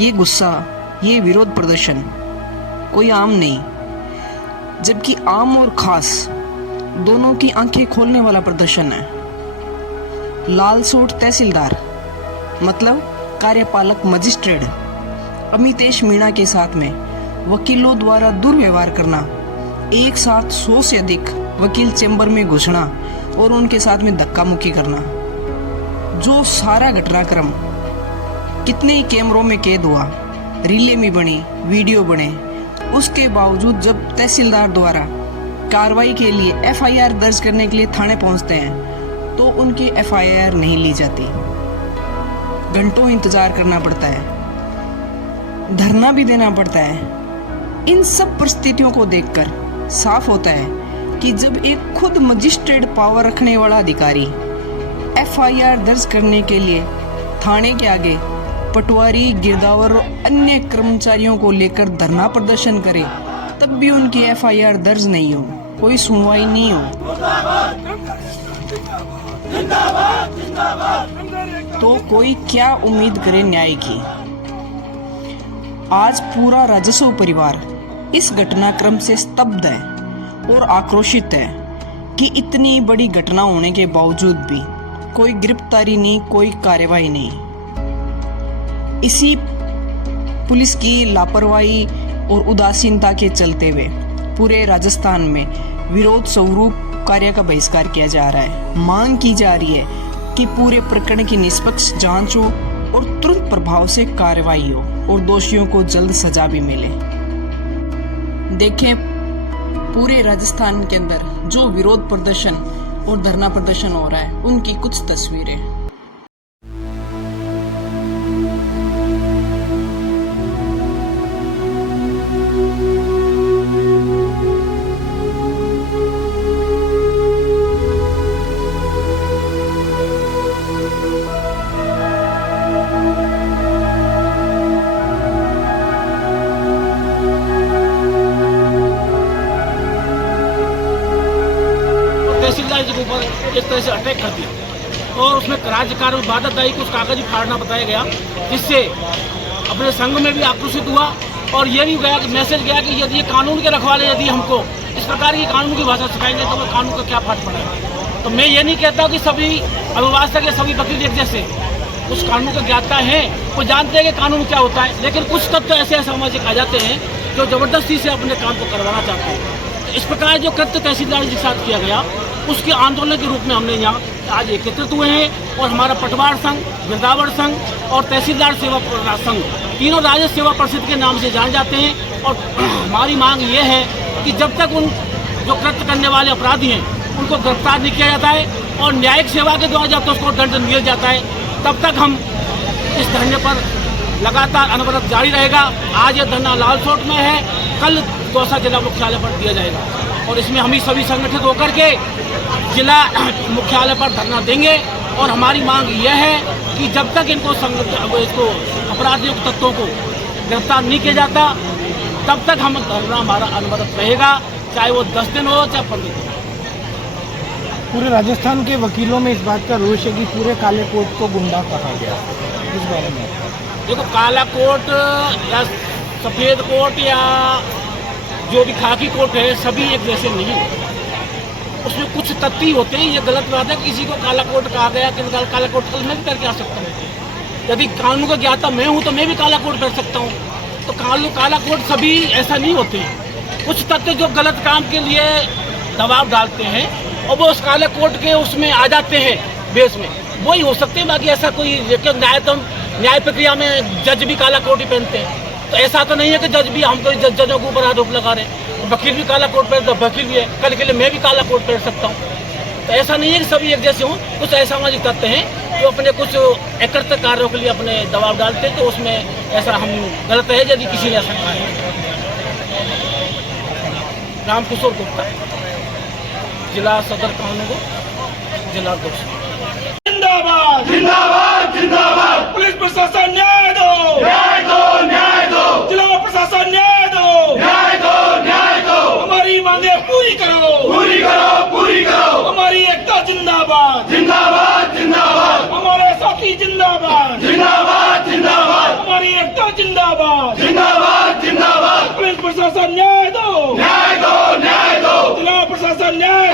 ये गुस्सा, ये विरोध प्रदर्शन कोई आम नहीं, जबकि आम और खास दोनों की आंखें खोलने वाला प्रदर्शन है। लालसोट तहसीलदार मतलब कार्यपालक मजिस्ट्रेट अमितेश मीणा के साथ में वकीलों द्वारा दुर्व्यवहार करना, एक साथ 100 से अधिक वकील चैम्बर में घुसना और उनके साथ में धक्का मुक्की करना, जो सारा घटनाक्रम कितने ही कैमरों में कैद हुआ, रीलें भी बनी, वीडियो बने, उसके बावजूद जब तहसीलदार द्वारा कार्रवाई के लिए एफआईआर दर्ज करने के लिए थाने पहुंचते हैं तो उनकी एफआईआर नहीं ली जाती। घंटों इंतजार करना पड़ता है, धरना भी देना पड़ता है। इन सब परिस्थितियों को देखकर साफ होता है कि जब एक खुद मजिस्ट्रेट पावर रखने वाला अधिकारी एफआईआर दर्ज करने के लिए थाने के आगे पटवारी, गिरदावर और अन्य कर्मचारियों को लेकर धरना प्रदर्शन करे, तब भी उनकी एफआईआर दर्ज नहीं हो, कोई सुनवाई नहीं हो, तो कोई क्या उम्मीद करे न्याय की। आज पूरा राजस्व परिवार इस घटनाक्रम से स्तब्ध है और आक्रोशित है कि इतनी बड़ी घटना होने के बावजूद भी कोई गिरफ्तारी नहीं, कोई कार्रवाई नहीं। इसी पुलिस की लापरवाही और उदासीनता के चलते हुए पूरे राजस्थान में विरोध स्वरूप कार्य का बहिष्कार किया जा रहा है। मांग की जा रही है कि पूरे प्रकरण की निष्पक्ष जांच हो और तुरंत प्रभाव से कार्रवाई हो और दोषियों को जल्द सजा भी मिले। देखें पूरे राजस्थान के अंदर जो विरोध प्रदर्शन और धरना प्रदर्शन हो रहा है, उनकी कुछ तस्वीरें। तहसीलदार जी के ऊपर इस तरह से अटैक कर दिया और उसमें राज्य कार्य बाधादायी कुछ कागज ही फाड़ना बताया गया, जिससे अपने संघ में भी आक्रोशित हुआ और ये भी गया कि मैसेज गया कि यदि ये कानून के रखवाले यदि हमको इस प्रकार की कानून की भाषा सिखाएंगे तो वो कानून का क्या फाट पड़ेगा। तो मैं ये नहीं कहता कि सभी अभिभाषक या सभी वकील एक जैसे उस कानून को ज्ञाता है, वो जानते हैं कि कानून क्या होता है, लेकिन कुछ तत्व ऐसे असामाजिक आ जाते हैं जो जबरदस्ती से अपने काम को करवाना चाहते हैं। इस प्रकार जो कृत्य तहसीलदार जी के साथ किया गया, उसके आंदोलन के रूप में हमने यहाँ आज एकत्रित हुए हैं और हमारा पटवार संघ, गिरदावर संघ और तहसीलदार सेवा संघ तीनों राज्य सेवा परिषद के नाम से जाने जाते हैं। और हमारी मांग ये है कि जब तक उन जो कृत्य करने वाले अपराधी हैं उनको गिरफ्तार नहीं किया जाता है और न्यायिक सेवा के द्वारा जब तक उसको दंड मिल जाता है, तब तक हम इस धरने पर लगातार अनवरत जारी रहेगा। आज यह धरना लालसोट में है, कल दौसा जिला मुख्यालय पर दिया जाएगा और इसमें हम ही सभी संगठित होकर के जिला मुख्यालय पर धरना देंगे। और हमारी मांग यह है कि जब तक इसको अपराधियों तत्वों को गिरफ्तार नहीं किया जाता, तब तक हम धरना हमारा अनवरत रहेगा, चाहे वो 10 दिन हो चाहे 15 दिन। पूरे राजस्थान के वकीलों में इस बात का रोष है कि पूरे काले कोट को गुंडा कहा गया, इस बारे में देखो, काला कोट या सफ़ेद कोट या जो भी खाकी कोट है, सभी एक जैसे नहीं है, उसमें कुछ तत्व होते हैं। ये गलत बात है, किसी को काला कोट कहा गया कि काला कोट कल मैं भी करके आ सकता हूँ। यदि कानून को ज्ञाता मैं हूँ तो मैं भी काला कोट कर सकता हूँ। तो काला कोट सभी ऐसा नहीं होते हैं। कुछ तत्व जो गलत काम के लिए दबाव डालते हैं और वो उस काले कोट के उसमें आ जाते हैं बेस में, वही हो सकते हैं। बाकी ऐसा कोई न्याय प्रक्रिया में जज भी काला कोट ही पहनते हैं, तो ऐसा तो नहीं है कि जज भी हम तो जजों के ऊपर आरोप लगा रहे हैं। वकील भी काला कोट पहनता, वकील भी है, कल के लिए मैं भी काला कोट पहन सकता हूँ। तो ऐसा नहीं है कि सभी एक जैसे हों। कुछ असामाजिक तत्व हैं जो अपने कुछ एकत्र कार्यों के लिए अपने दबाव डालते हैं, तो उसमें ऐसा हम गलत है यदि किसी ने ऐसा कहा है। रामकिशोर गुप्ता, जिला सदर कानून, जिला दोषी। जिंदाबाद जिंदाबाद जिंदाबाद। पुलिस प्रशासन न्याय दो, न्याय दो, न्याय दो। जिला प्रशासन न्याय दो, न्याय दो, न्याय दो। हमारी मांगे पूरी करो, पूरी करो, पूरी करो। हमारी एकता जिंदाबाद, जिंदाबाद, जिंदाबाद। हमारे साथी जिंदाबाद, जिंदाबाद, जिंदाबाद। हमारी एकता जिंदाबाद। जिंदाबाद जिंदाबाद जिंदाबाद पुलिस प्रशासन न्याय दो न्याय दो न्याय दो जिला प्रशासन न्याय